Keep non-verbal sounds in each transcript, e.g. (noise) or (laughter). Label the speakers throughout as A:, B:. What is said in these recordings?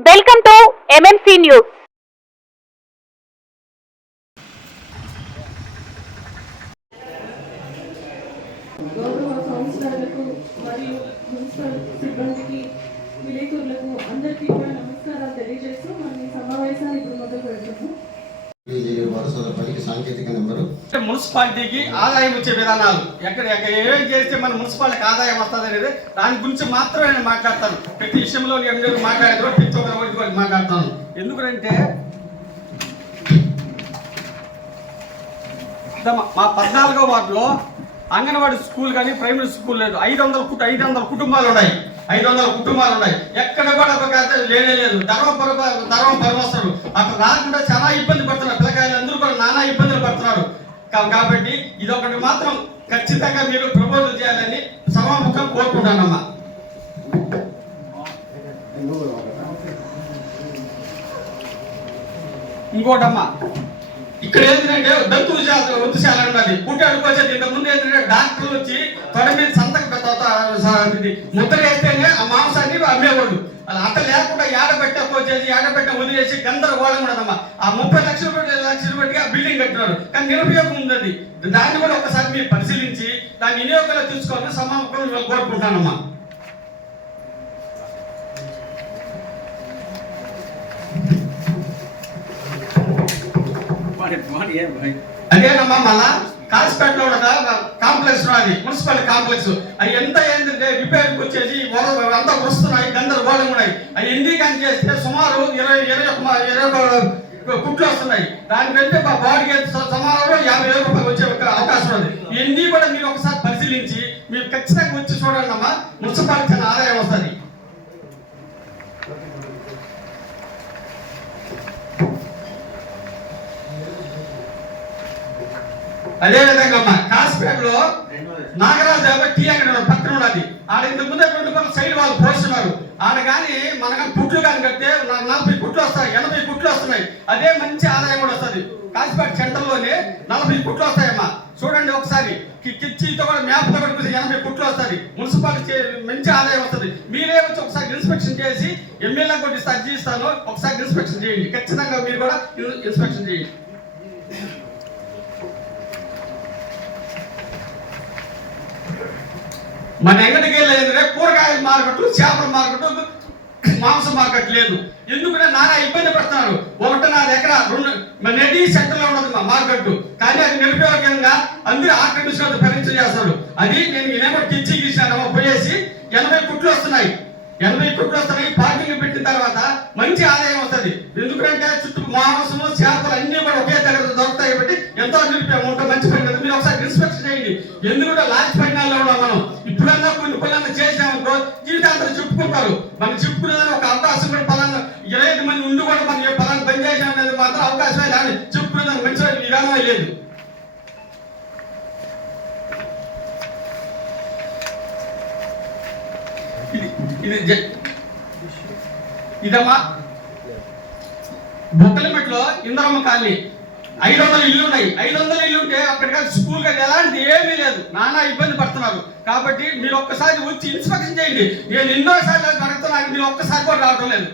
A: Welcome to MMC news
B: గౌరవ కౌన్సిలర్లకు మరియు municipal సిబ్బందికి విలేకరులకు అందరికీ కూడా నమస్కారాలు తెలియజేస్తూ మన సమావేశాన్ని ఇప్పుడు మొదలు పెడతాము
C: వారసుల పనికి సాంకేతిక నెంబరు.
D: అంటే మున్సిపాలిటీకి ఆదాయం వచ్చే విధానాలు. ఎక్కడ ఎక్కడ ఏమేం చేస్తే మన మున్సిపాలిటీకి ఆదాయం వస్తుంది అనేది దాని గురించి మాత్రమే నేను మాట్లాడతాను. ప్రతి విషయంలో అందరూ మాట్లాడేది ప్రతి ఒక్కరి గురించి మాట్లాడతాను. ఎందుకంటే మా పద్నాలుగో వార్డులో అంగన్వాడీ స్కూల్ కానీ ప్రైమరీ స్కూల్ లేదు. ఐదు వందల ఐదు వందల కుటుంబాలు ఉన్నాయి. ఐదు వందల కుటుంబాలు ఉన్నాయి ఎక్కడ కూడా ఒక లేనే లేదు. ధర్మ పరమ ధర్మ పరమస్తారు అక్కడ రాకుండా చాలా ఇబ్బంది పడుతున్నారు పిల్లకాయలు అందరూ కూడా నానా ఇబ్బందులు పడుతున్నారు. కాబట్టి ఇది ఒకటి మాత్రం ఖచ్చితంగా మీరు ప్రపోజల్ చేయాలని సభాముఖం కోరుకుంటానమ్మా ఇంకోటమ్మా. ఇక్కడ ఏంటంటే దంతులు వృత్తిశాల ఉన్నది. పుట్టాడుకు వచ్చేది ఇంత ముందు ఏంటంటే డాక్టర్లు వచ్చి తొడ మీద సంతకం ముద్ర వేస్తేనే ఆ మాంసాన్ని అమ్మేవాడు. అలా అట్ట లేకుండా ఏడబెట్ట వచ్చేసి ఏడబెట్ట వదిలేసి గందరగోళం ఉండదమ్మా ఆ ముప్పై లక్షలు పెట్టి లక్షలు పెట్టి ఆ బిల్డింగ్ కట్టినారు కానీ నిరుపయోగం ఉంది అది దాన్ని కూడా ఒకసారి మీరు పరిశీలించి దాన్ని వినియోగంలో తీసుకోవాలని సమాపకం కోరుకుంటానమ్మా. అదేనమ్మా మళ్ళా? కాసిపేటలో కూడా కాంప్లెక్స్ అది మున్సిపల్ కాంప్లెక్స్. అవి ఎంత ఏంటంటే రిపేర్కి వచ్చేసి అంతా వస్తున్నాయి గందరగోళం ఉన్నాయి. అవి ఎన్ని కానీ చేస్తే సుమారు ఇరవై ఇరవై ఒక ఇరవై ఒక కుట్లు వస్తున్నాయి. దాని కంటే మా బాడీ సుమారు యాభై వేల రూపాయలు వచ్చే ఒక అవకాశం ఉంది. ఇవన్నీ కూడా మీరు ఒకసారి పరిశీలించి మీరు ఖచ్చితంగా వచ్చి చూడండి అమ్మా. మున్సిపాలిటీ ఆదాయం వస్తుంది. అదేవిధంగా అమ్మా కాసిపేటలో నాగరాజు కాబట్టి టీ అంగడి ఉన్నది, పక్కన ఉన్నది. ఆడ ఇంతకు ముందే రెండు సైడ్ వాళ్ళు పోస్తున్నారు. ఆడ కానీ మన కానీ పుట్లు కానీ కడితే నలభై కుట్లు వస్తాయి ఎనభై కుట్లు వస్తున్నాయి. అదే మంచి ఆదాయం కూడా వస్తుంది. కాసిపేట సెంటర్లోనే నలభై కుట్లు వస్తాయమ్మా. చూడండి ఒకసారి. కిచ్చితో కూడా మ్యాప్తో కూడా ఎనభై కుట్లు వస్తుంది. మున్సిపాలిటీ మంచి ఆదాయం వస్తుంది. మీరే వచ్చి ఒకసారి ఇన్స్పెక్షన్ చేసి ఎమ్మెల్యే కూడా ఇస్తా అర్జీ ఇస్తాను. ఒకసారి ఇన్స్పెక్షన్ చేయండి. ఖచ్చితంగా మీరు కూడా ఇన్స్పెక్షన్ చేయండి. మన ఎంగడికి వెళ్ళేది కూరగాయల మార్కెట్ చేపల మార్కెట్ మాంసం మార్కెట్ లేదు. ఎందుకంటే నానా ఇబ్బంది పడుతున్నారు? ఒకటిన్నర ఎకరా రెండు మన నది సెంటర్ ఉండదు ఉన్నది మా మార్కెట్. కానీ అది నిరుపయోగంగా అందరూ ఆక్రమించుకొని పరిచయం చేస్తారు. అది నేను ఇనేమో కిచ్చి గీసాను పోయేసి ఎనభై కుట్లు వస్తున్నాయి. ఎనభై కుట్లు వస్తున్నాయి. పార్కింగ్ పెట్టిన తర్వాత మంచి ఆదాయం వస్తుంది. ఎందుకంటే చుట్టూ మాంసము చేపలు అన్నీ కూడా ఒకే దగ్గర దొరుకుతాయి కాబట్టి ఎంతో నిరుపయోగం. ఉంటుంది మంచి పని కదా. మీరు ఒకసారి ఇన్స్పెక్షన్ చేయండి. ఎందుకంటే లాస్ట్ ఫైనల్లో కూడా మనం. ఇప్పుడన్నా చేసామనుకో జీవితాంతరం చెప్పుకుంటారు. మనం చెప్పుకునేదాన్ని ఒక అవకాశం కూడా పలానా ఇరవై ఐదు మంది ఉండి కూడా మనం ఏ పలానా పని చేసాం అనేది మాత్రం అవకాశమే కానీ చెప్పుకునేదానికి మంచి విధానమే లేదు. ఇది ఇది జ- ఇదమ్మా. బొక్కలమెట్లో ఇందరమ్మ కాలనీ. ఐదు వందల ఇల్లు ఉన్నాయి. ఐదు వందల ఇల్లు ఉంటే అక్కడికి స్కూల్ కానీ ఎలాంటి ఏమీ లేదు. నానా ఇబ్బంది పడుతున్నారు. కాబట్టి మీరు ఒక్కసారి వచ్చి ఇన్స్పెక్షన్ చేయండి. నేను ఎన్నో అడుగుతున్నాను మీరు ఒక్కసారి కూడా రావటం లేదు.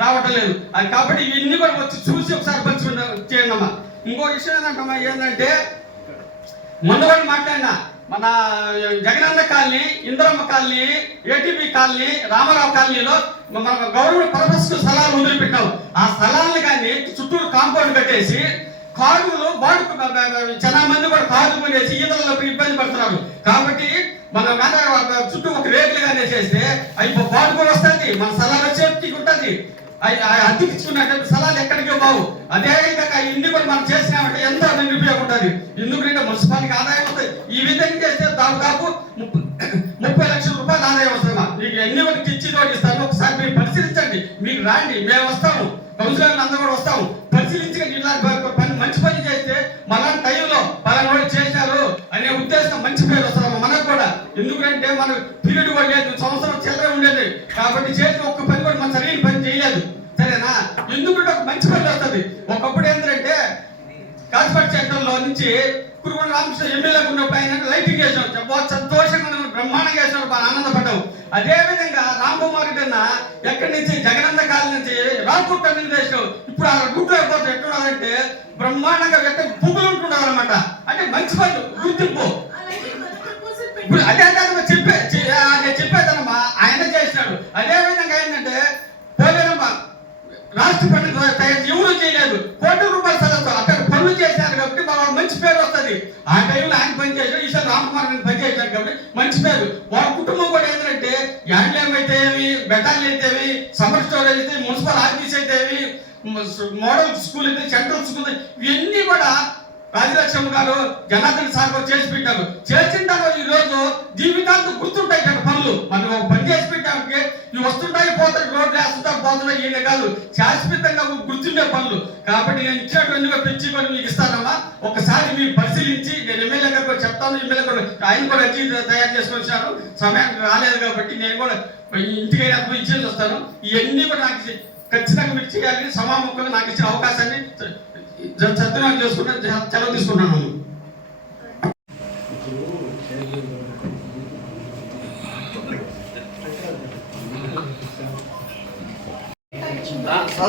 D: రావటం లేదు. అది కాబట్టి ఇవన్నీ కూడా వచ్చి చూసి ఒకసారి పంచి చేయండి అమ్మా. ఇంకో విషయం ఏంటంటమ్మా ఏంటంటే మొన్న కూడా మాట్లాడినా మన Jagananna colony Indiramma colony ATP colony Ramarao కాలనీలో మన గవర్నమెంట్ పర్పస్ స్థలాలు వదిలిపెట్టాం ఆ స్థలాలను కానీ చుట్టూరు కాంపౌండ్ కట్టేసి కారులు బాడు చాలా మంది కూడా కారులు కొనేసి ఈతలలో ఇబ్బంది పడుతున్నారు. కాబట్టి మన మీద చుట్టూ ఒక రేకులు కానీ వేసేస్తే అవి బాడు కూడా వస్తుంది. మన స్థలాలు సేఫ్టీకి ఉంటుంది. అద్దెకిచ్చుకున్నట్టు సలాలు ఎక్కడికి బావు అదే విధంగా ఇన్ని కూడా మనం చేసినామంటే ఎంతో ఉపయోగం ఉంటుంది ఎందుకంటే మున్సిపాలిటీకి ఆదాయం వస్తుంది. ఈ విధంగా చేస్తే దాదాపు ముప్పై (coughs) ముప్పై లక్షల రూపాయలు ఆదాయం వస్తుంది మీకు ఎన్ని వరకు ఇచ్చి తోటి ఒకసారి మీరు పరిశీలించండి. మీకు రాండి. మేము వస్తాము. కౌన్సిలర్ ఎందుకంటే మన పీరియడ్ కూడా లేదు సంవత్సరం చిల్లర ఉండేది. కాబట్టి చేసిన ఒక్క పని కూడా మనం సరైన పని చేయలేదు. సరేనా? ఎందుకంటే ఒక మంచి పని వస్తుంది ఒకప్పుడు ఏంటంటే కాసిపేట సెంటర్లో నుంచి కురుమల రామకృష్ణ ఎమ్మెల్యే ఉన్నప్పుడు ఆయన లైటింగ్ చేసాం బాగా సంతోషంగా బ్రహ్మాండంగా చేసాం బాగా ఆనందపడ్డాం అదే విధంగా రామ్ కుమార్ రెడ్డి అన్న ఎక్కడి నుంచి? జగనన్న కాలనీ నుంచి మీద వేసావు ఇప్పుడు ఆ గుడ్లు అయిపోతే ఎట్టున్నారంటే బ్రహ్మాండంగా ఎట్ట పువ్వులు ఉంటున్నారు అనమాట అంటే మంచి పనులు గుర్తింపు. ఇప్పుడు అదే లేదు. కోటి రూపాయల సదస్సు అక్కడ పనులు చేశారు కాబట్టి మన మంచి పేరు వస్తుంది. ఆ టైంలో ఆయన పని చేశాడు ఈసారి రామకుమార్ గారిని పని చేశాడు కాబట్టి మంచి పేరు. వాళ్ళ కుటుంబం కూడా ఏంటంటే యాండ్లేమ్ అయితే ఏమి బెటాలియన్ అయితే ఏమి సమ్మర్ స్టోరేజ్ అయితే మున్సిపల్ ఆఫీస్ అయితే ఏమి మోడల్ స్కూల్ అయితే సెంట్రల్ స్కూల్ ఇవన్నీ కూడా రాజలక్ష్మి గారు జనార్దన్ సార్ గారు చేసి పెట్టారు. చేసిన తర్వాత ఈ రోజు జీవితాంతం గుర్తుంటాయి కదా పనులు. మనం ఒక పని చేసి పెట్టామంటే ఇవి వస్తుంటాయి పోతాయి రోడ్లు వేస్తుంటా పోతున్నాయి ఈయన కాదు. శాశ్వతంగా గుర్తుండే పనులు. కాబట్టి నేను ఇచ్చినటువంటి పెంచి కొని మీకు ఇస్తానమ్మా. ఒకసారి మీరు పరిశీలించి నేను ఎమ్మెల్యే గారు కూడా చెప్తాను ఎమ్మెల్యే కూడా ఆయన కూడా వచ్చి తయారు చేసుకొని వచ్చాను సమయం రాలేదు కాబట్టి నేను కూడా ఇంటికి అయినప్పుడు ఇచ్చేసి వస్తాను. ఇవన్నీ కూడా నాకు ఖచ్చితంగా మీరు చేయాలి. సమాముఖంగా నాకు ఇచ్చిన అవకాశాన్ని సత్యనారాయణ చేసుకుంటే సెలవు తీసుకున్నాను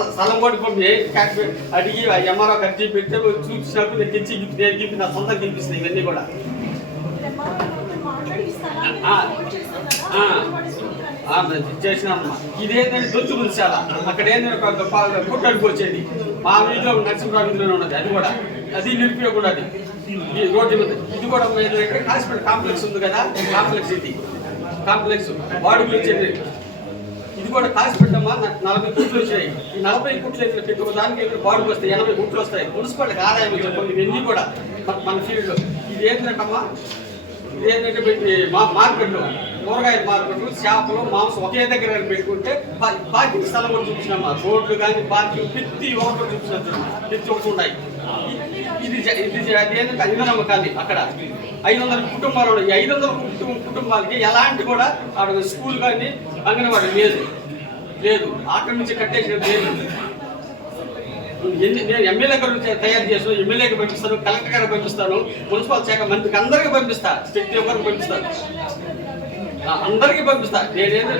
D: స్థలం పట్టుకోండి అడిగి ఎంఆర్ఓ ఖర్చు పెడితే చూసినప్పుడు నేను తెచ్చి నేను గిప్పి నా సొంతం గిప్పిస్తున్నాయి ఇవన్నీ కూడా. చేసినామమ్మా. ఇదేంటంటే దొత్తు పులిచాల అక్కడ ఏంటంటే ఒక వచ్చేది మా వీధిలో నరసింహరావు వీధిలోనే ఉన్నది. అది కూడా. అది నిరుపయోగం ఈ రోడ్డు మీద. ఇది కూడా ఏంటంటే హాస్పిటల్ కాంప్లెక్స్ ఉంది కదా? కాంప్లెక్స్ ఇది. కాంప్లెక్స్. వాడుకు వచ్చేది ఇది కూడా కాసి పెట్టమ్మా నాకు నలభై కుట్లు వచ్చాయి. ఈ నలభై కుట్లు అయితే ప్రతి ఒక్క దానికి ఎదురు బాడుకు వస్తాయి? ఎనభై కుట్లు వస్తాయి. మున్సిపాలిటీకి ఆదాయం వచ్చే కొన్ని ఇవన్నీ కూడా మన- ఫీల్డ్లో ఇది ఏంటంటమ్మా? ఏంటంటే మా మార్కెట్లో కూరగాయల మార్కెట్లు చేపలు మాంసం ఒకే దగ్గర పెట్టుకుంటే పార్కింగ్ స్థలం కూడా చూపించినమ్మా రోడ్లు కానీ పార్కింగ్ ప్రతి ఒకటి చూపించినట్టు ప్రతి ఒకటి ఉన్నాయి. ఇది జ- ఇది అది ఏంటంటే ఐదు నమ్మకాలి అక్కడ. ఐదు వందల కుటుంబాలు ఈ ఐదు వందల కుటుంబ కుటుంబాలకి ఎలాంటి కూడా అక్కడ స్కూల్ కానీ అంగన్వాడీ లేదు. లేదు. అక్కడి నుంచి కట్టేసిన లేదు. ఎన్ని- నేను ఎమ్మెల్యే గారు తయారు చేస్తాను ఎమ్మెల్యేకి పంపిస్తాను కలెక్టర్ గారికి పంపిస్తాను మున్సిపల్ శాఖ మంత్రికి అందరికీ పంపిస్తా ప్రతి ఒక్కరికి పంపిస్తాను అందరికీ పంపిస్తా. నేనేదో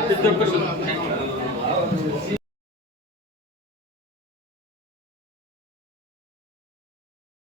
D: ప్రతి ఒక్కరు.